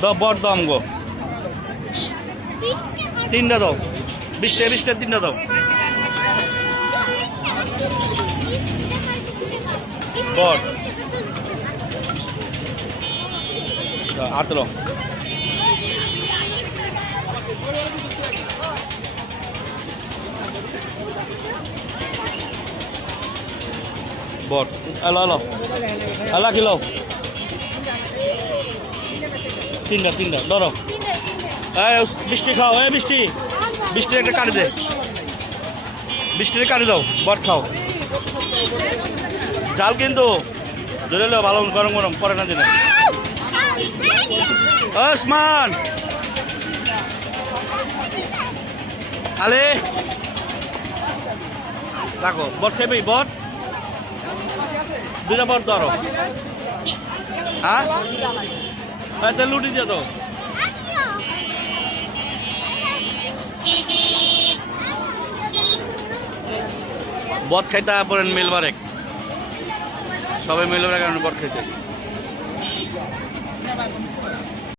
দাও বট দাম গো তিনটা দাও 20 টাকা 20 টাকা তিনটা দাও বট আতলো বট এলো এলো এলা কিলো তিনটা তিনটা ধরো বৃষ্টি খাও বৃষ্টি বৃষ্টি একটা কাটি দে বৃষ্টিতে কাটি দাও বট খাও জাল কিন্তু ধরে লো ভালো গরম গরম পরে না দিলে ওসমান আলে রাখো বট খেবি বট দুটা বট ধরো হ্যাঁ তাহলে লুটি দিয়ে তো বট খাইতে পড়েন মিলবারে সবাই মিলবার কারণে বট খাইতে